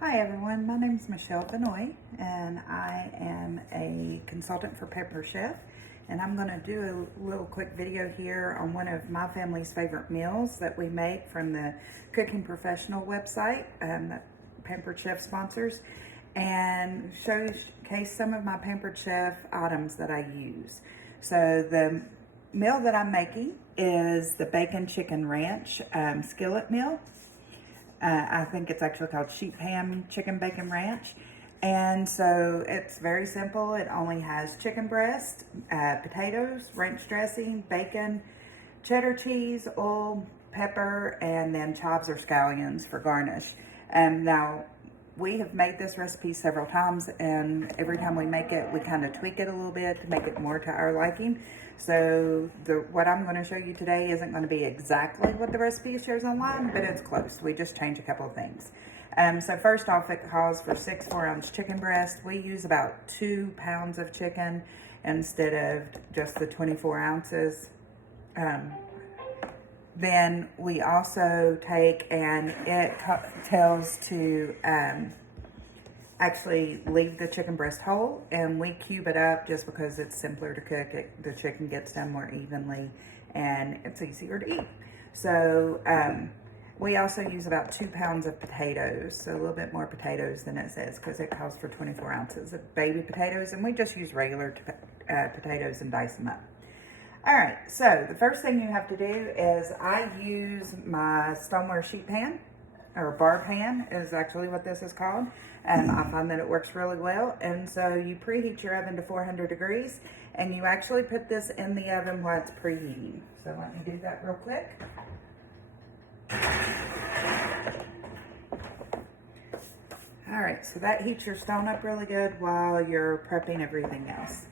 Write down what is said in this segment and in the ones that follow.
Hi everyone, my name is Michelle Benoit and I am a consultant for Peppered Chef, and I'm going to do a little quick video here on one of my family's favorite meals that we make from the Cooking Professional website that Pampered Chef sponsors, and showcase some of my Pampered Chef items that I use. So the meal that I'm making is the Bacon Chicken Ranch skillet meal. I think it's actually called Sheep Ham Chicken Bacon Ranch. And so it's very simple. It only has chicken breast, potatoes, ranch dressing, bacon, cheddar cheese, oil, pepper, and then chives or scallions for garnish. Now, we have made this recipe several times, and every time we make it, we kind of tweak it a little bit to make it more to our liking. So what I'm going to show you today isn't going to be exactly what the recipe shares online, but it's close. We just change a couple of things. So first off, it calls for 6 4-ounce chicken breast. We use about 2 pounds of chicken instead of just the 24 ounces. Then we also take, and it tells to actually leave the chicken breast whole, and we cube it up just because it's simpler to cook. The chicken gets done more evenly and it's easier to eat. So we also use about 2 pounds of potatoes, so a little bit more potatoes than it says because it calls for 24 ounces of baby potatoes, and we just use regular potatoes and dice them up. All right, so the first thing you have to do is I use my stoneware sheet pan, or bar pan is actually what this is called. I find that it works really well. And so you preheat your oven to 400 degrees, and you actually put this in the oven while it's preheating. So let me do that real quick. All right, so that heats your stone up really good while you're prepping everything else.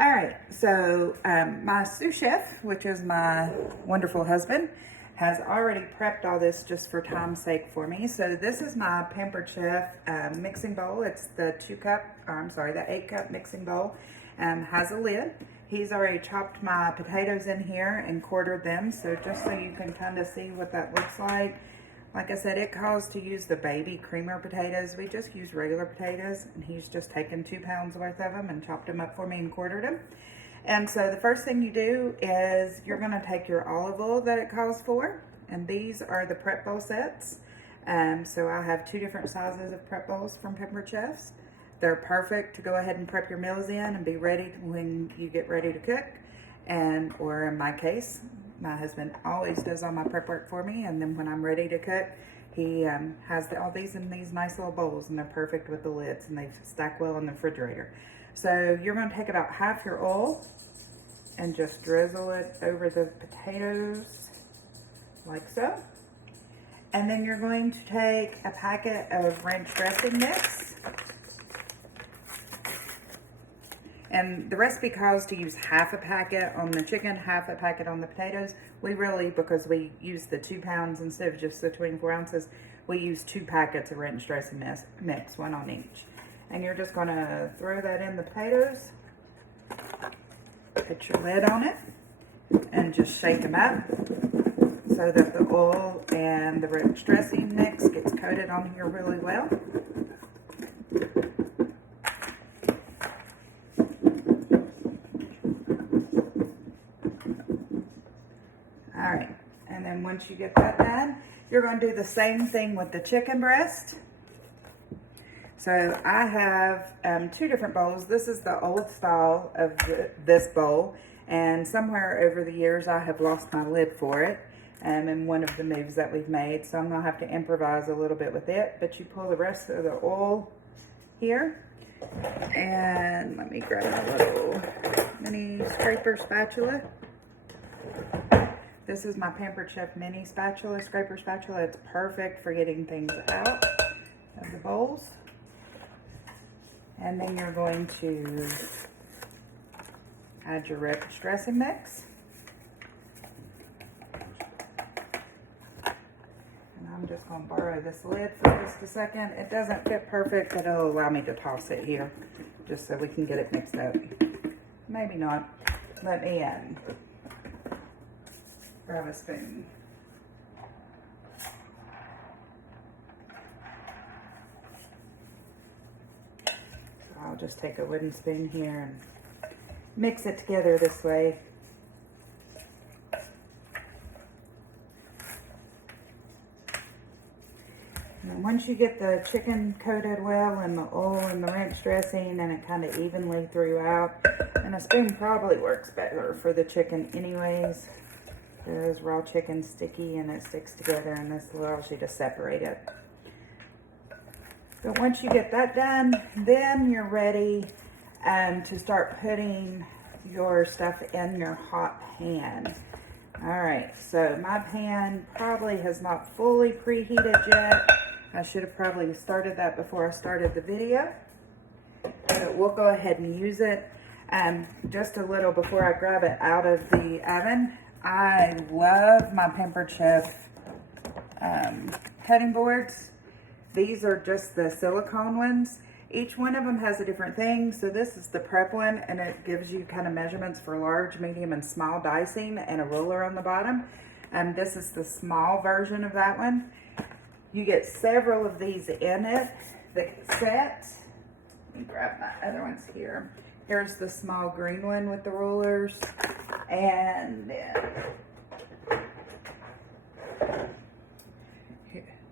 All right, so my sous chef, which is my wonderful husband, has already prepped all this just for time's sake for me. So this is my Pampered Chef mixing bowl. It's the 8 cup mixing bowl. Has a lid. He's already chopped my potatoes in here and quartered them. So just so you can kind of see what that looks like. Like I said, it calls to use the baby creamer potatoes. We just use regular potatoes, and he's just taken 2 pounds worth of them and chopped them up for me and quartered them. And so the first thing you do is you're going to take your olive oil that it calls for, and these are the prep bowl sets. So I have 2 different sizes of prep bowls from Pampered Chefs. They're perfect to go ahead and prep your meals in and be ready when you get ready to cook. Or in my case, my husband always does all my prep work for me, and then when I'm ready to cook, he has all these in these nice little bowls, and they're perfect with the lids, and they stack well in the refrigerator. So you're going to take about half your oil and just drizzle it over the potatoes like so. And then you're going to take a packet of ranch dressing mix. And the recipe calls to use half a packet on the chicken, half a packet on the potatoes. We really, because we use the 2 pounds instead of just the 24 ounces, we use 2 packets of ranch dressing mix, 1 on each. And you're just going to throw that in the potatoes, put your lid on it, and just shake them up so that the oil and the ranch dressing mix gets coated on here really well. All right, and then once you get that done, you're going to do the same thing with the chicken breast. So I have 2 different bowls. This is the old style of this bowl, and somewhere over the years I have lost my lid for it in one of the moves that we've made, so I'm going to have to improvise a little bit with it. But you pull the rest of the oil here, and let me grab my little mini scraper spatula. This is my Pampered Chef mini scraper spatula. It's perfect for getting things out of the bowls. And then you're going to add your ranch dressing mix. And I'm just going to borrow this lid for just a second. It doesn't fit perfect, but it'll allow me to toss it here just so we can get it mixed up. Maybe not. Let me grab a spoon. just take a wooden spoon here and mix it together this way. And once you get the chicken coated well in the oil and the ranch dressing and it kind of evenly throughout, and a spoon probably works better for the chicken anyways. Because raw chicken's sticky and it sticks together, and this allows you to separate it. But once you get that done, then you're ready to start putting your stuff in your hot pan. All right, so my pan probably has not fully preheated yet. I should have probably started that before I started the video, but we'll go ahead and use it. Just a little before I grab it out of the oven, I love my Pampered Chef cutting boards. These are just the silicone ones. Each one of them has a different thing. So this is the prep one, and it gives you kind of measurements for large, medium, and small dicing, and a ruler on the bottom. This is the small version of that one. You get several of these in it. The set, let me grab my other ones here. Here's the small green one with the rulers. And then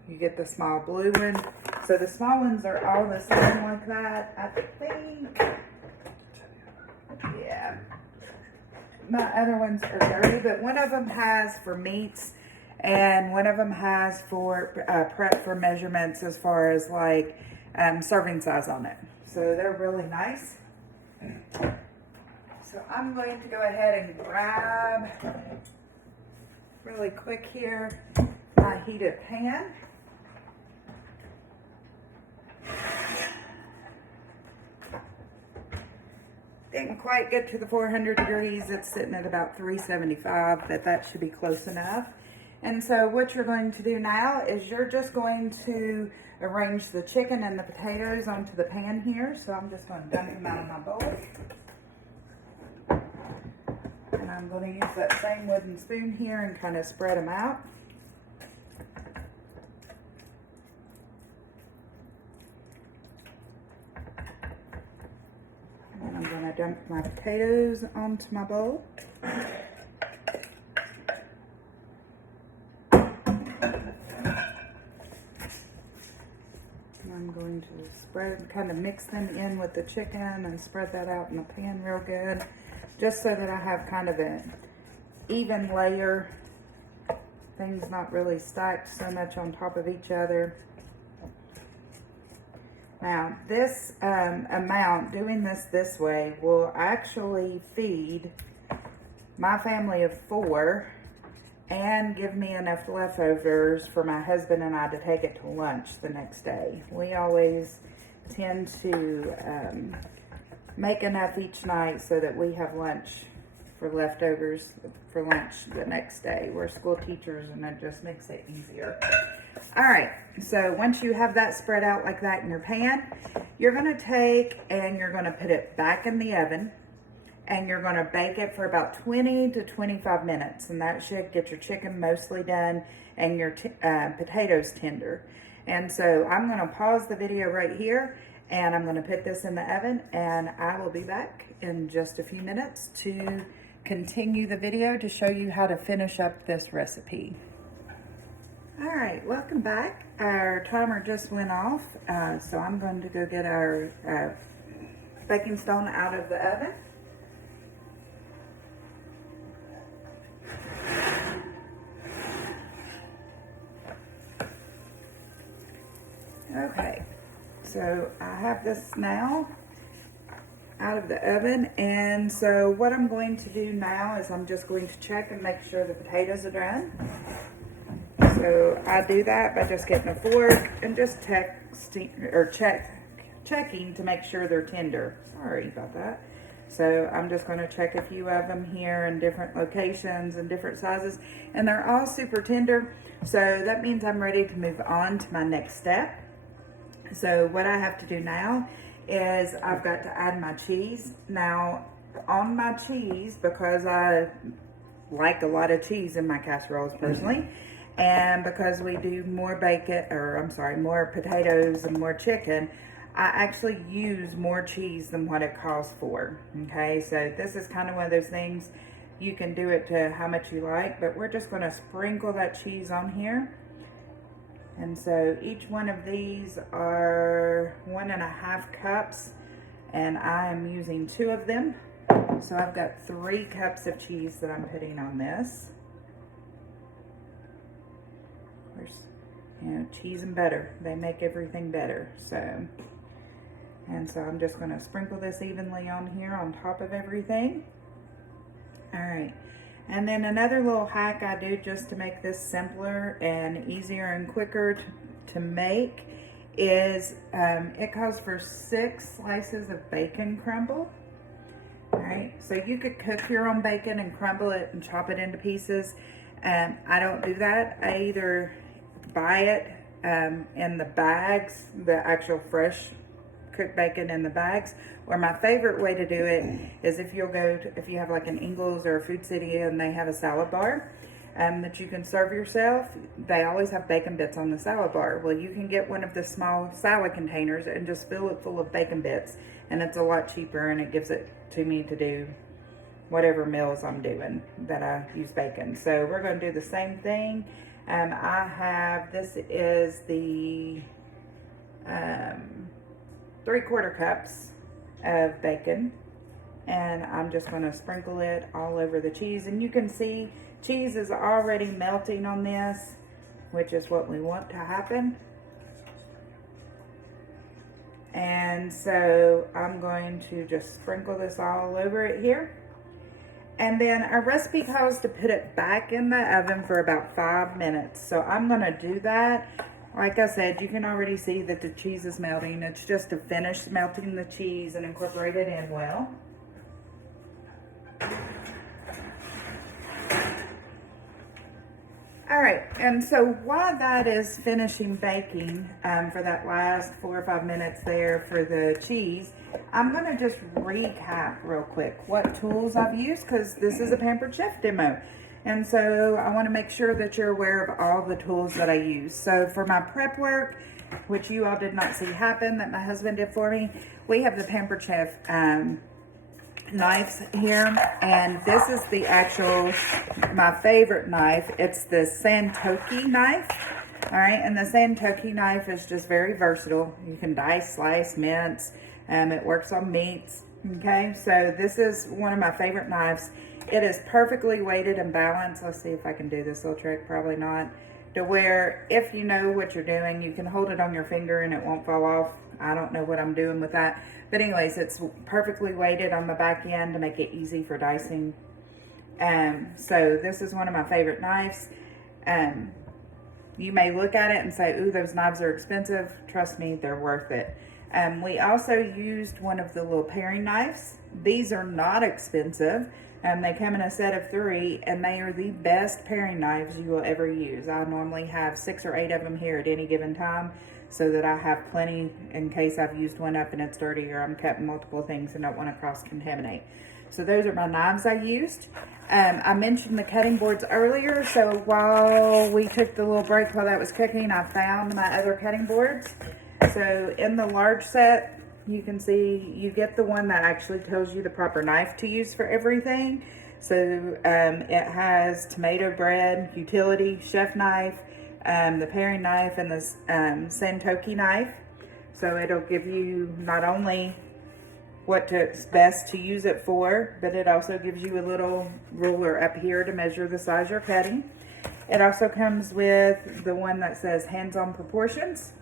you get the small blue one. So the small ones are all the same like that, I think. Yeah. My other ones are dirty, but one of them has for meats, and one of them has for prep for measurements as far as like serving size on it. So they're really nice. So I'm going to go ahead and grab, really quick here, my heated pan. Didn't quite get to the 400 degrees. It's sitting at about 375, but that should be close enough. And so what you're going to do now is you're just going to arrange the chicken and the potatoes onto the pan here. So I'm just going to dump them out of my bowl. And I'm going to use that same wooden spoon here and kind of spread them out. And I'm going to dump my potatoes onto my bowl. I'm going to spread, kind of mix them in with the chicken and spread that out in the pan real good, just so that I have kind of an even layer, things not really stacked so much on top of each other. Now this amount, doing this way, will actually feed my family of 4 and give me enough leftovers for my husband and I to take it to lunch the next day. We always tend to make enough each night so that we have lunch for leftovers for lunch the next day. We're school teachers and it just makes it easier. All right, so once you have that spread out like that in your pan, you're gonna take and you're gonna put it back in the oven, and you're going to bake it for about 20 to 25 minutes, and that should get your chicken mostly done and your potatoes tender. And so I'm going to pause the video right here, and I'm going to put this in the oven, and I will be back in just a few minutes to continue the video to show you how to finish up this recipe. All right, welcome back. Our timer just went off, so I'm going to go get our baking stone out of the oven. Okay, so I have this now out of the oven, and so what I'm going to do now is I'm just going to check and make sure the potatoes are done. So I do that by just getting a fork and just checking to make sure they're tender. Sorry about that. So I'm just going to check a few of them here in different locations and different sizes, and they're all super tender. So that means I'm ready to move on to my next step. So what I have to do now is I've got to add my cheese. Now on my cheese, because I like a lot of cheese in my casseroles personally, and because we do more more potatoes and more chicken, I actually use more cheese than what it calls for. Okay, so this is kind of one of those things, you can do it to how much you like, but we're just going to sprinkle that cheese on here. And so each one of these are 1.5 cups, and I am using 2 of them. So I've got 3 cups of cheese that I'm putting on this. Of course, you know, cheese and butter, they make everything better. So I'm just going to sprinkle this evenly on here on top of everything. All right. And then another little hack I do just to make this simpler and easier and quicker to make is it calls for 6 slices of bacon crumble. All right, so you could cook your own bacon and crumble it and chop it into pieces. I don't do that. I either buy it in the bags, the actual fresh cooked bacon in the bags, or my favorite way to do it is if you have like an Ingles or a Food City and they have a salad bar that you can serve yourself, they always have bacon bits on the salad bar. Well, you can get one of the small salad containers and just fill it full of bacon bits, and it's a lot cheaper, and it gives it to me to do whatever meals I'm doing that I use bacon. So we're going to do the same thing. This is the 3/4 cups of bacon, and I'm just going to sprinkle it all over the cheese. And you can see cheese is already melting on this, which is what we want to happen. And so I'm going to just sprinkle this all over it here. And then our recipe calls to put it back in the oven for about 5 minutes. So I'm going to do that. Like I said, you can already see that the cheese is melting. It's just to finish melting the cheese and incorporate it in well. All right, and so while that is finishing baking for that last 4 or 5 minutes there for the cheese, I'm going to just recap real quick what tools I've used, because this is a Pampered Chef demo. And so I want to make sure that you're aware of all the tools that I use. So for my prep work, which you all did not see happen, that my husband did for me, we have the Pampered Chef knives here, and this is the actual, my favorite knife. It's the Santoki knife. All right, and the Santoki knife is just very versatile. You can dice, slice, mince. It works on meats. Okay, so this is one of my favorite knives. It is perfectly weighted and balanced. Let's see if I can do this little trick. Probably not. To where if you know what you're doing, you can hold it on your finger and it won't fall off. I don't know what I'm doing with that. But anyways, it's perfectly weighted on the back end to make it easy for dicing. So this is one of my favorite knives. You may look at it and say, ooh, those knives are expensive. Trust me, they're worth it. We also used one of the little paring knives. These are not expensive. They come in a set of 3, and they are the best paring knives you will ever use. I normally have 6 or 8 of them here at any given time, so that I have plenty in case I've used one up and it's dirty, or I'm cutting multiple things and don't want to cross-contaminate. So those are my knives I used. I mentioned the cutting boards earlier, so while we took the little break while that was cooking, I found my other cutting boards. So in the large set, you can see you get the one that actually tells you the proper knife to use for everything. So it has tomato bread, utility, chef knife, the paring knife, and the Santoki knife. So it'll give you not only what's best to use it for, but it also gives you a little ruler up here to measure the size you're cutting. It also comes with the one that says hands-on proportions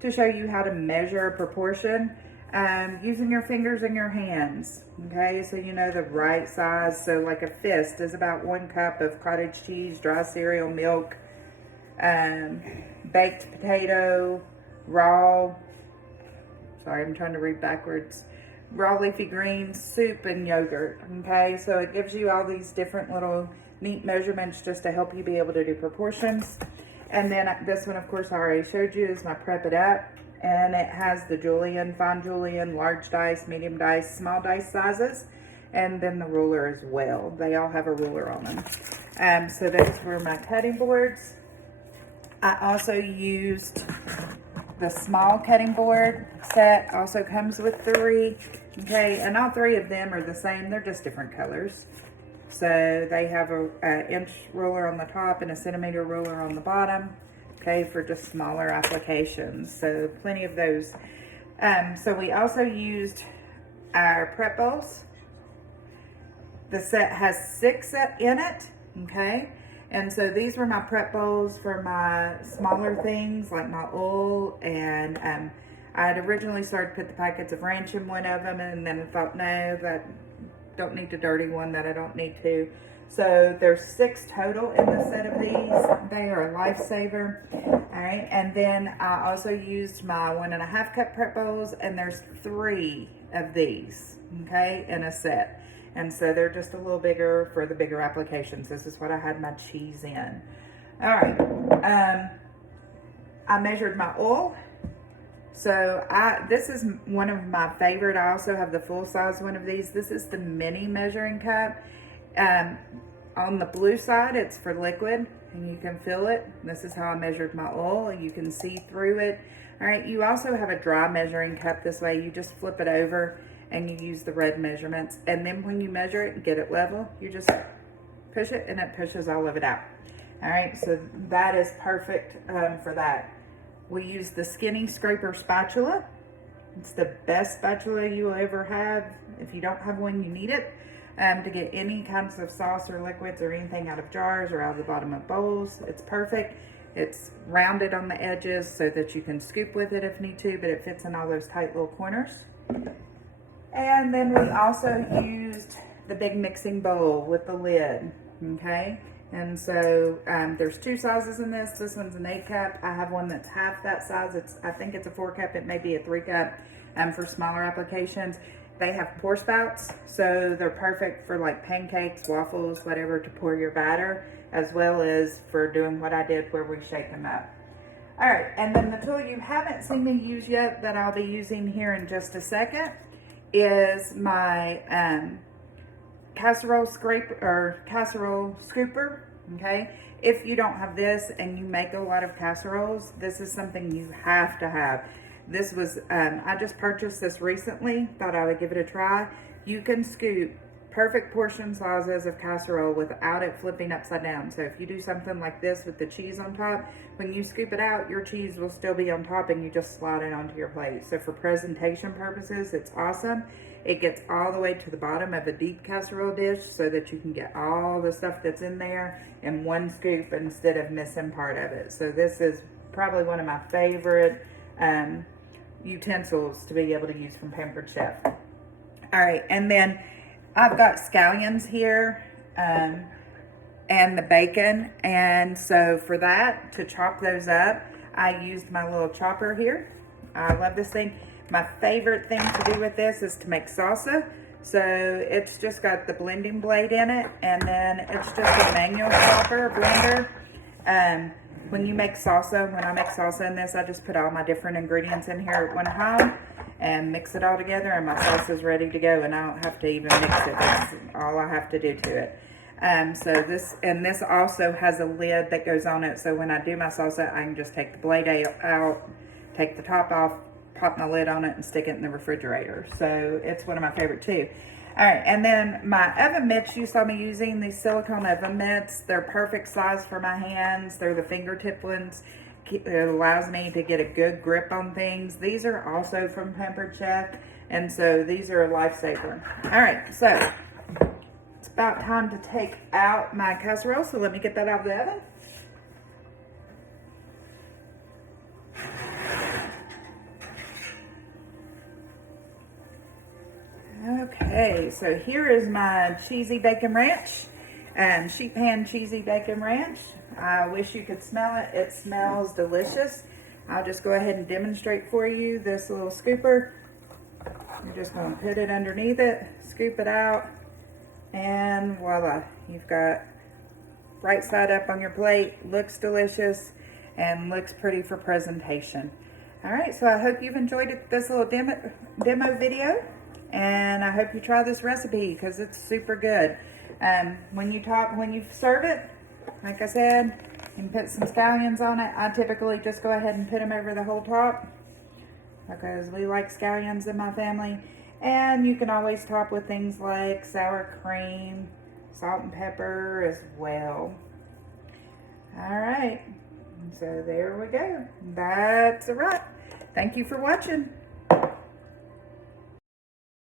to show you how to measure a proportion using your fingers and your hands. Okay, so you know the right size. So like a fist is about 1 cup of cottage cheese, dry cereal, milk, baked potato, raw leafy greens, soup, and yogurt. Okay, so it gives you all these different little neat measurements just to help you be able to do proportions. And then this one, of course, I already showed you, is my Prep It Up, and it has the julienne, fine julienne, large dice, medium dice, small dice sizes, and then the ruler as well. They all have a ruler on them. So those were my cutting boards. I also used the small cutting board set also comes with 3. Okay, and all 3 of them are the same. They're just different colors. So they have a inch ruler on the top and a centimeter ruler on the bottom. Okay, for just smaller applications. So plenty of those. So we also used our prep bowls. The set has 6 in it. Okay. And so these were my prep bowls for my smaller things like my oil, and I had originally started to put the packets of ranch in one of them, and then I thought, no, that don't need to dirty one, that I don't need to. So there's 6 total in the set of these. They are a lifesaver. All right, and then I also used my 1.5 cup prep bowls, and there's 3 of these, okay, in a set. And so they're just a little bigger for the bigger applications. This is what I had my cheese in. All right. I measured my oil. So this is one of my favorite. I also have the full size one of these. This is the mini measuring cup. On the blue side, it's for liquid, and you can feel it. This is how I measured my oil. You can see through it. All right. You also have a dry measuring cup this way. You just flip it over and you use the red measurements, and then when you measure it and get it level, you just push it and it pushes all of it out. All right, so that is perfect for that. We use the Skinny Scraper spatula. It's the best spatula you will ever have. If you don't have one, you need it to get any kinds of sauce or liquids or anything out of jars or out of the bottom of bowls. It's perfect. It's rounded on the edges so that you can scoop with it if need to, but it fits in all those tight little corners. And then we also used the big mixing bowl with the lid, okay? And so there's 2 sizes in this. This one's an 8 cup. I have one that's half that size. I think it's a 4 cup. It may be a 3 cup for smaller applications. They have pour spouts, so they're perfect for like pancakes, waffles, whatever, to pour your batter, as well as for doing what I did where we shake them up. All right, and then the tool you haven't seen me use yet that I'll be using here in just a second is my casserole scooper. Okay, if you don't have this and you make a lot of casseroles, this is something you have to have. This was I just purchased this recently, thought I would give it a try. You can scoop perfect portion sizes of casserole without it flipping upside down. So if you do something like this with the cheese on top, when you scoop it out, your cheese will still be on top and you just slide it onto your plate. So for presentation purposes, it's awesome. It gets all the way to the bottom of a deep casserole dish so that you can get all the stuff that's in there in one scoop instead of missing part of it. So this is probably one of my favorite utensils to be able to use from Pampered Chef. All right, and then I've got scallions here and the bacon, and so for that, to chop those up, I used my little chopper here. I love this thing. My favorite thing to do with this is to make salsa. So it's just got the blending blade in it, and then it's just a manual chopper, blender. When you make salsa, when I make salsa in this, I just put all my different ingredients in here at one time and mix it all together, and my salsa is ready to go, and I don't have to even mix it. That's all I have to do to it. So this also has a lid that goes on it, so when I do my salsa, I can just take the blade out, take the top off, pop my lid on it, and stick it in the refrigerator. So it's one of my favorite too. All right, and then my oven mitts, you saw me using these silicone oven mitts. They're perfect size for my hands. They're the fingertip ones. It allows me to get a good grip on things. These are also from Pampered Chef, and so these are a lifesaver. All right, so it's about time to take out my casserole, so let me get that out of the oven. Okay, so here is my cheesy bacon ranch, sheet pan cheesy bacon ranch. I wish you could smell it. It smells delicious. I'll just go ahead and demonstrate for you this little scooper. You're just going to put it underneath it, scoop it out, and voila, you've got right side up on your plate. Looks delicious and looks pretty for presentation. All right, so I hope you've enjoyed this little demo video. And I hope you try this recipe because it's super good. When you serve it, like I said, You can put some scallions on it. I typically just go ahead and put them over the whole top because we like scallions in my family. And you can always top with things like sour cream, salt and pepper as well. All right, so there we go. That's a wrap. Thank you for watching.